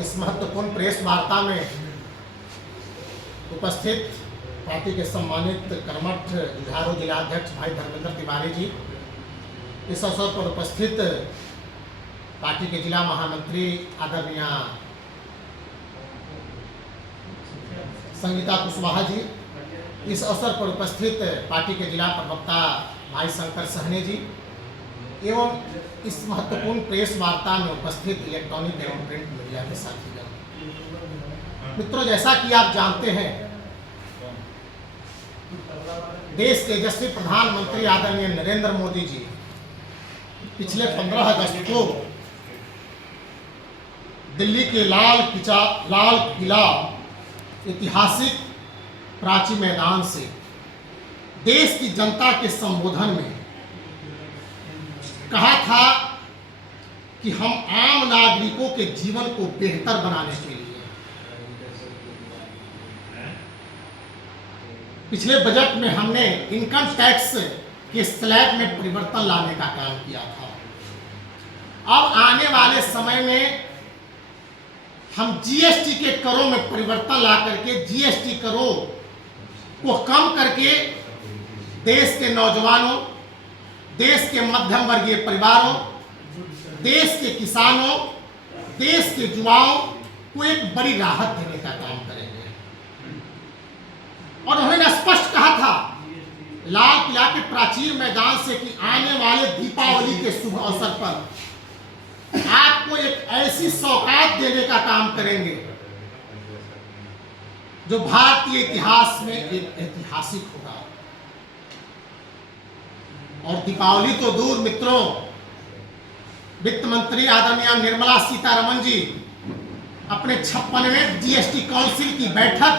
इस महत्वपूर्ण प्रेस वार्ता में उपस्थित पार्टी के सम्मानित कर्मठ जुझारू जिलाध्यक्ष भाई धर्मेंद्र तिवारी जी, इस अवसर पर उपस्थित पार्टी के जिला महामंत्री आदरणीय संगीता कुशवाहा जी, इस अवसर पर उपस्थित पार्टी के जिला प्रवक्ता भाई शंकर सहने जी एवं इस महत्वपूर्ण प्रेस वार्ता में उपस्थित इलेक्ट्रॉनिक एवं प्रिंट मीडिया के साथीगण। मित्रों, जैसा कि आप जानते हैं, देश के यशस्वी प्रधानमंत्री आदरणीय नरेंद्र मोदी जी पिछले 15 अगस्त को दिल्ली के लाल किला ऐतिहासिक प्राची मैदान से देश की जनता के संबोधन में कहा था कि हम आम नागरिकों के जीवन को बेहतर बनाने के लिए पिछले बजट में हमने इनकम टैक्स के स्लैब में परिवर्तन लाने का काम किया था। अब आने वाले समय में हम जीएसटी के करों में परिवर्तन ला करके जीएसटी करों को कम करके देश के नौजवानों, देश के मध्यम वर्गीय परिवारों, देश के किसानों, देश के युवाओं को एक बड़ी राहत देने का काम करेंगे। और उन्होंने स्पष्ट कहा था लाल किला के प्राचीर मैदान से कि आने वाले दीपावली के शुभ अवसर पर आपको एक ऐसी सौगात देने का काम करेंगे जो भारतीय इतिहास में एक ऐतिहासिक होगा। और दीपावली तो दूर मित्रों, वित्त मंत्री आदरणीय निर्मला सीतारमण जी अपने 56वें जीएसटी काउंसिल की बैठक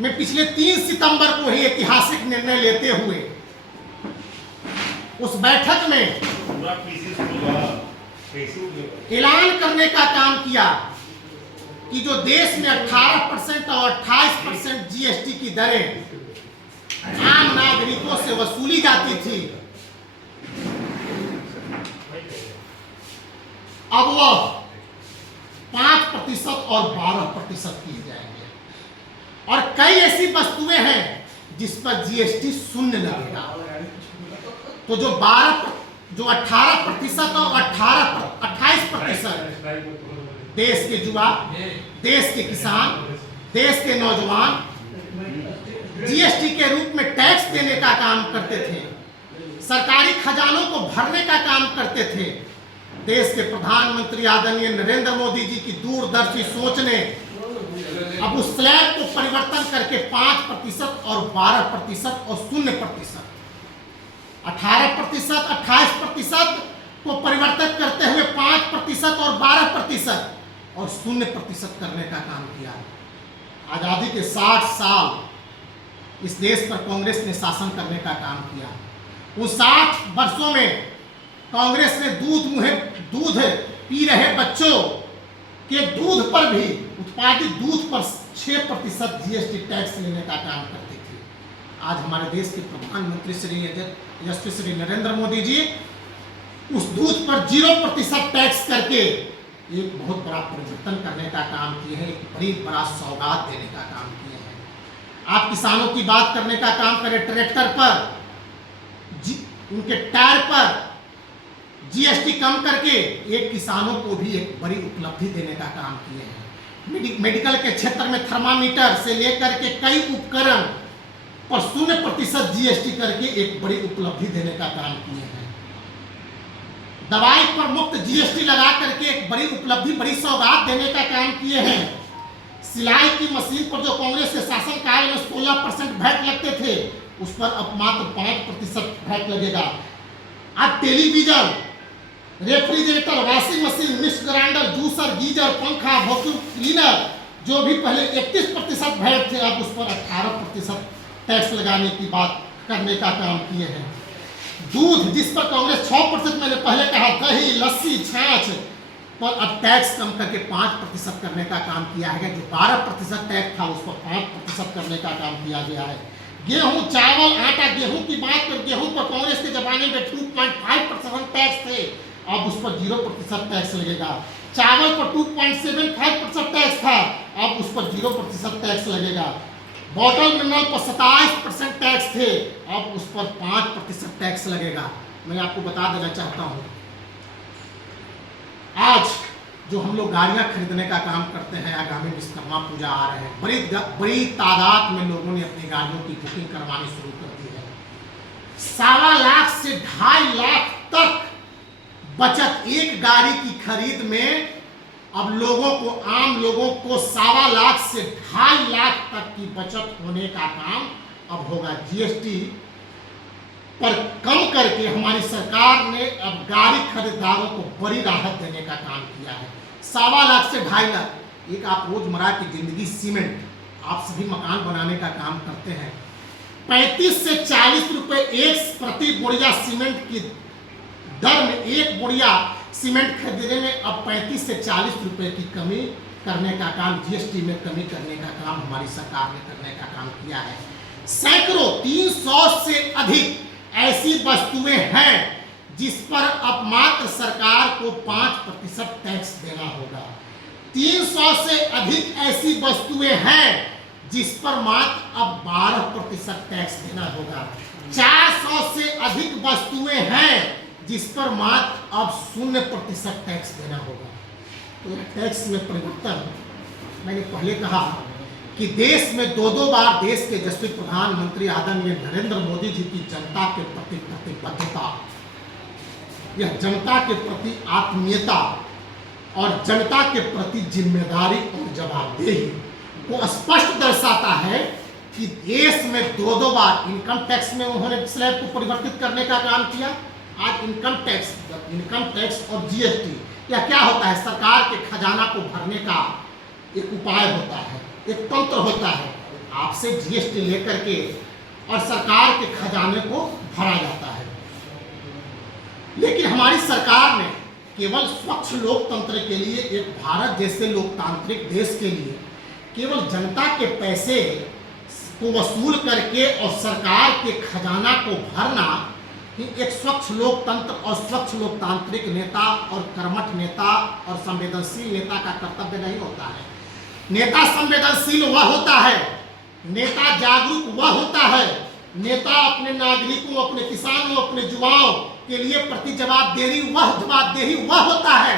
में पिछले 3 सितंबर को ही ऐतिहासिक निर्णय लेते हुए उस बैठक में ऐलान करने का काम किया कि जो देश में 18% और 28% जीएसटी की दरें आम नागरिकों से वसूली जाती थी, अब वह 5% और 12% किए जाएंगे। और कई ऐसी वस्तुएं हैं जिस पर जीएसटी शून्य लगेगा। तो जो 18% और 28% देश के युवा, देश के किसान, देश के नौजवान जीएसटी के रूप में टैक्स देने का काम करते थे, सरकारी खजानों को भरने का काम करते थे। देश के प्रधानमंत्री आदरणीय नरेंद्र मोदी जी की दूरदर्शी सोच ने अब उस स्लैब को परिवर्तन करके 5% और 12% और 0%, 18%, 28% को परिवर्तित करते हुए 5% और 12% और 0% करने का काम किया। आजादी के 60 साल इस देश पर कांग्रेस ने शासन करने का काम किया। उन 60 वर्षों में कांग्रेस ने दूध पी रहे बच्चों के दूध पर भी, उत्पादित दूध पर 6% जीएसटी टैक्स लेने का काम करती थी। आज हमारे देश के प्रधानमंत्री यशस्वी श्री नरेंद्र मोदी जी उस दूध पर 0% टैक्स करके एक बहुत बड़ा परिवर्तन करने का काम किए हैं, एक बड़ी बड़ा सौगात देने का काम किए हैं। आप किसानों की बात करने का काम करें, ट्रैक्टर पर, उनके टायर पर जीएसटी कम करके एक किसानों को भी एक बड़ी उपलब्धि देने का काम किए हैं। मेडिकल के क्षेत्र में थर्मामीटर से लेकर के कई उपकरण पर 0% जीएसटी करके एक बड़ी उपलब्धि देने का काम किए हैं। दवाई पर मुफ्त जीएसटी लगा करके एक बड़ी उपलब्धि, बड़ी सौगात देने का काम किए हैं। सिलाई की मशीन पर जो कांग्रेस के शासनकाल में 16% वैट लगते थे, उस पर अब मात्र 5% वैट लगेगा। अब television, refrigerator, washing machine, mixer grinder, juicer, geyser, पंखा, वैक्यूम क्लीनर जो भी पहले 31% वैट थे, अब उस पर 18% टैक्स लगाने की बात करने का काम किए हैं। दूध जिस पर कांग्रेस 6%, मैंने पहले कहा, दही, लस्सी, छाछ पर अब टैक्स कम करके 5% करने का काम किया है। जो 12% टैक्स था उस पर 5% करने का काम किया गया है। गेहूं, चावल, आटा, गेहूं की बात कर, गेहूं पर कांग्रेस के जमाने में 2.5% टैक्स थे, अब उस पर 0% टैक्स लगेगा। चावल पर 2.75% टैक्स था, अब उस पर 0% टैक्स लगेगा। बॉटल मिनरल पर 27% टैक्स थे, अब उस पर 5% टैक्स लगेगा। मैं आपको बता देना चाहता हूं, आज जो हम लोग गाड़ियां खरीदने का काम करते हैं, आगामी विश्वकर्मा पूजा आ रहे हैं, बड़ी तादाद में लोगों ने अपनी गाड़ियों की बुकिंग करवानी शुरू कर दी है। 1.25 लाख से 2.5 लाख तक बचत एक गाड़ी की खरीद में अब लोगों को, आम लोगों को 1.25 लाख से 2.5 लाख तक की बचत होने का काम अब होगा। जीएसटी पर कम करके हमारी सरकार ने अब गाड़ी खरीदारों को बड़ी राहत देने का काम किया है। 1.25 लाख से 2.5 लाख। एक आप रोजमर्रा की जिंदगी, सीमेंट, आप सभी मकान बनाने का काम करते हैं, 35 से 40 रुपए एक प्रति बोरिया सीमेंट की दर में एक बोरिया सीमेंट खरीदने में अब 35 से 40 रुपए की कमी करने का काम, जीएसटी में कमी करने का काम हमारी सरकार ने करने का काम किया है। सैकड़ों 300 से अधिक ऐसी वस्तुएं हैं जिस पर अब मात्र सरकार को 5% टैक्स देना होगा। 300 से अधिक ऐसी वस्तुएं हैं जिस पर मात्र अब 12% टैक्स देना होगा। 400 से अधिक वस्तुएं हैं जिस पर मात्र अब 0% टैक्स देना होगा। तो टैक्स में परिवर्तन, मैंने पहले कहा कि देश में 2 बार देश के यशस्वी प्रधानमंत्री आदरणीय नरेंद्र मोदी जी की जनता के प्रति प्रतिबद्धता, यह जनता के प्रति आत्मीयता और जनता के प्रति जिम्मेदारी और जवाबदेही को स्पष्ट दर्शाता है कि देश में 2 बार इनकम टैक्स में उन्होंने स्लैब को परिवर्तित करने का काम किया। आज इनकम टैक्स और जीएसटी, यह क्या होता है? सरकार के खजाना को भरने का एक उपाय होता है, एक तंत्र होता है। आपसे जीएसटी लेकर के और सरकार के खजाने को भरा जाता है। लेकिन हमारी सरकार ने केवल स्वच्छ लोकतंत्र के लिए, एक भारत जैसे लोकतांत्रिक देश के लिए, केवल जनता के पैसे को वसूल करके और सरकार के खजाना को भरना ही एक स्वच्छ लोकतंत्र और स्वच्छ लोकतांत्रिक नेता और कर्मठ नेता और संवेदनशील नेता का कर्तव्य नहीं होता है। नेता संवेदनशील वह होता है, नेता जागरूक वह होता है, नेता अपने नागरिकों, अपने किसानों, अपने युवाओं के लिए प्रति जवाबदेही वह होता है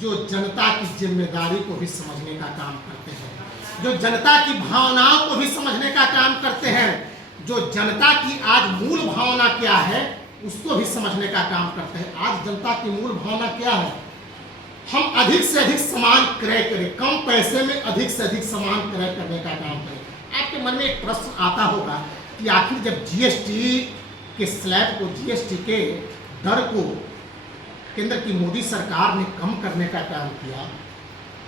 जो जनता की जिम्मेदारी को भी समझने का काम करते हैं, जो जनता की भावनाओं को भी समझने का काम करते हैं, जो जनता की आज मूल भावना क्या है उसको भी समझने का काम करते हैं। आज जनता की मूल भावना क्या है? हम अधिक से अधिक सामान क्रय करें, कम पैसे में अधिक से अधिक सामान क्रय करने का काम करें। आपके मन में एक प्रश्न आता होगा कि आखिर जब जीएसटी के स्लैब को, जीएसटी के दर को केंद्र की मोदी सरकार ने कम करने का काम किया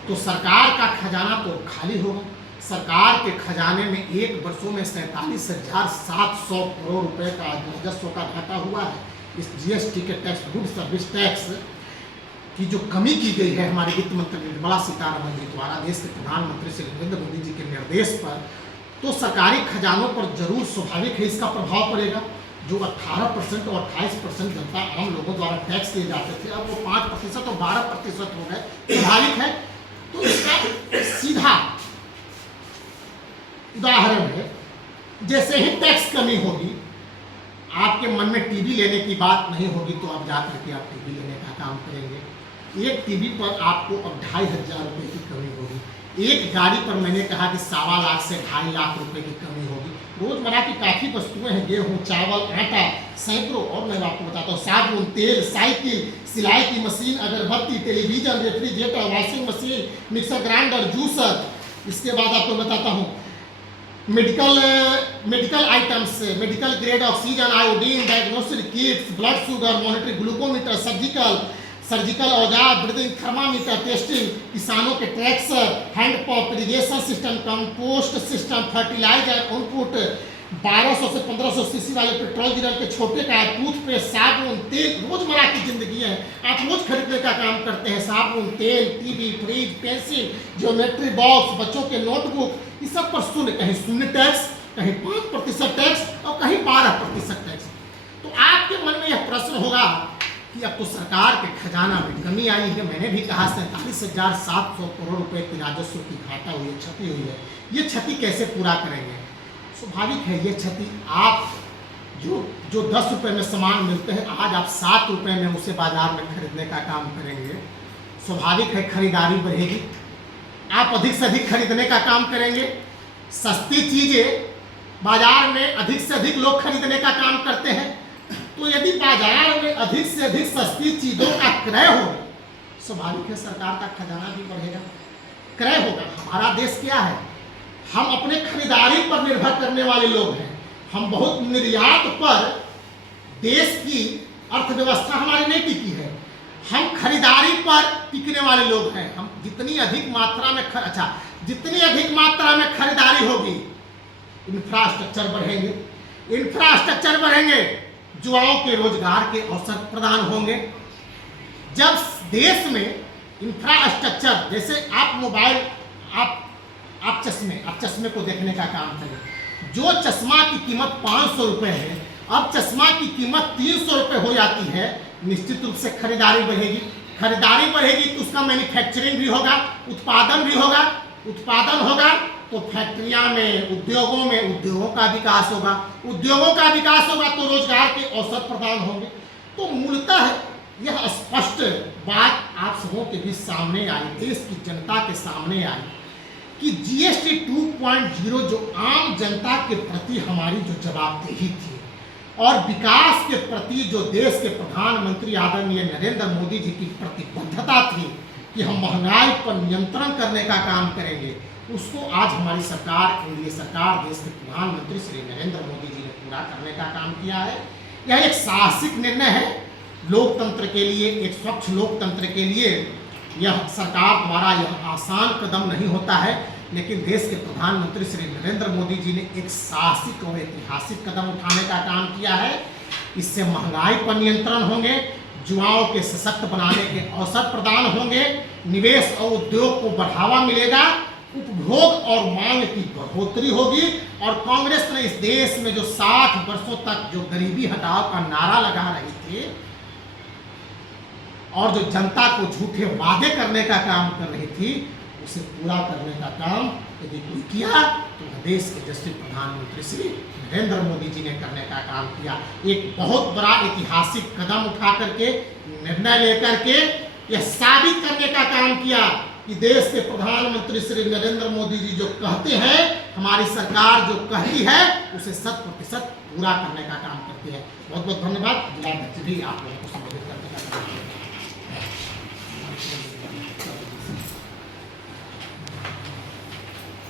तो सरकार का खजाना तो खाली होगा। सरकार के खजाने में एक वर्षों में 47,700 करोड़ रुपए का राजस्व का घाटा हुआ है। इस जीएसटी के टैक्स, गुड सर्विस टैक्स की जो कमी की गई है हमारे वित्त मंत्री निर्मला सीतारमण जी द्वारा, देश के प्रधानमंत्री श्री नरेंद्र मोदी जी के निर्देश पर, तो सरकारी खजानों पर जरूर स्वाभाविक है इसका प्रभाव पड़ेगा। जो 18% और 28% जनता आम लोगों द्वारा टैक्स दिए जाते थे, अब वो 5% और 12% हो गए, स्वाभाविक है। तो इसका सीधा उदाहरण है, जैसे ही टैक्स कमी होगी, आपके मन में टीवी लेने की बात नहीं होगी तो आप जाकर के आप टीवी लेने का काम करेंगे। एक टीवी पर आपको अब 2,500 रुपये की कमी होगी। एक गाड़ी पर मैंने कहा कि 1.25 लाख से 2.5 लाख रुपए की कमी होगी। रोजमर्रा की काफ़ी वस्तुएं हैं, गेहूँ, चावल, आटा, सैकड़ों, और मैं आपको बताता हूँ, साबुन, तेल, साइकिल, सिलाई की मशीन, अगरबत्ती, television, refrigerator, washing machine, mixer grinder, juicer. इसके बाद आपको बताता हूँ medical items, medical grade oxygen, iodine, diagnostic kits, blood sugar monitoring, glucometer, surgical औजार, ब्रीदिंग थर्मामीटर, टेस्टिंग, किसानों के tractor, hand pump, irrigation system, compost system, fertilizer, input, 1200 से 1500 CC वाले पेट्रोल डीजल के छोटे का, टूथपेस्ट, साबुन, तेल। रोजमर्रा की जिंदगी है, आप रोज खरीदने का काम करते हैं, साबुन, तेल, TV, fridge, pencil, geometry box, बच्चों के नोटबुक, इस सब पर शून्य, कहीं शून्य टैक्स, कहीं 5% टैक्स और कहीं 12% टैक्स। तो आपके मन में यह प्रश्न होगा कि अब तो सरकार के खजाना में कमी आई है। मैंने भी कहा 47,700 करोड़ रुपए की राजस्व की घाटा हुई है, क्षति हुई है। ये क्षति कैसे पूरा करेंगे? स्वाभाविक है, ये क्षति आप जो 10 रुपये में सामान मिलते हैं, आज आप 7 रुपये में उसे बाजार में खरीदने का काम करेंगे। स्वाभाविक है खरीदारी बढ़ेगी, आप अधिक से अधिक खरीदने का काम करेंगे। सस्ती चीज़ें बाजार में अधिक से अधिक लोग खरीदने का काम करते हैं, तो यदि बाजार में अधिक से अधिक सस्ती चीज़ों का क्रय हो, स्वाभाविक है सरकार का खजाना भी बढ़ेगा, क्रय होगा। हमारा देश क्या है, हम अपने खरीदारी पर निर्भर करने वाले लोग हैं। हम बहुत निर्यात पर देश की अर्थव्यवस्था हमारी नहीं टिकी है, हम खरीदारी पर टिकने वाले लोग हैं। हम जितनी अधिक मात्रा में जितनी अधिक मात्रा में खरीदारी होगी, इंफ्रास्ट्रक्चर बढ़ेंगे, युवाओं के रोजगार के अवसर प्रदान होंगे। जब देश में इंफ्रास्ट्रक्चर, जैसे आप मोबाइल, आप चश्मे को देखने का काम करें, जो चश्मा की कीमत 500 रुपये है, अब चश्मा की कीमत 300 रुपये हो जाती है। निश्चित रूप से खरीदारी बढ़ेगी तो उसका मैन्युफैक्चरिंग भी होगा, उत्पादन होगा तो फैक्ट्रियां में, उद्योगों का विकास होगा तो रोजगार के अवसर प्रदान होंगे। तो मूलतः यह स्पष्ट बात आप सबों के बीच सामने आई, देश की जनता के सामने आई कि जीएसटी 2.0 जो आम जनता के प्रति हमारी जो जवाबदेही थी और विकास के प्रति जो देश के प्रधानमंत्री आदरणीय नरेंद्र मोदी जी की प्रतिबद्धता थी कि हम महंगाई पर नियंत्रण करने का काम करेंगे, उसको आज हमारी सरकार, एनडीए सरकार, देश के प्रधानमंत्री श्री नरेंद्र मोदी जी ने पूरा करने का काम किया है। यह एक साहसिक निर्णय है लोकतंत्र के लिए, एक स्वच्छ लोकतंत्र के लिए। यह सरकार द्वारा यह आसान कदम नहीं होता है, लेकिन देश के प्रधानमंत्री श्री नरेंद्र मोदी जी ने एक साहसिक और ऐतिहासिक कदम उठाने का काम किया है। इससे महंगाई पर नियंत्रण होंगे, युवाओं के सशक्त बनाने के अवसर प्रदान होंगे, निवेश और उद्योग को बढ़ावा मिलेगा, उपभोग और मांग की बढ़ोतरी होगी। और कांग्रेस ने इस देश में जो 60 वर्षों तक जो गरीबी हटाओ का नारा लगा रही थी और जो जनता को झूठे वादे करने का काम कर रही थी, उसे पूरा करने का काम यदि कोई किया तो देश के यशस्वी प्रधानमंत्री श्री नरेंद्र मोदी जी ने करने का काम किया। एक बहुत बड़ा ऐतिहासिक कदम उठा करके, निर्णय लेकर के यह साबित करने का काम किया कि देश के प्रधानमंत्री श्री नरेंद्र मोदी जी जो कहते हैं, हमारी सरकार जो कहती है, उसे 100% पूरा करने का काम करती है। बहुत बहुत धन्यवाद। जिला अध्यक्ष भी आप लोगों को संबोधित करने का काम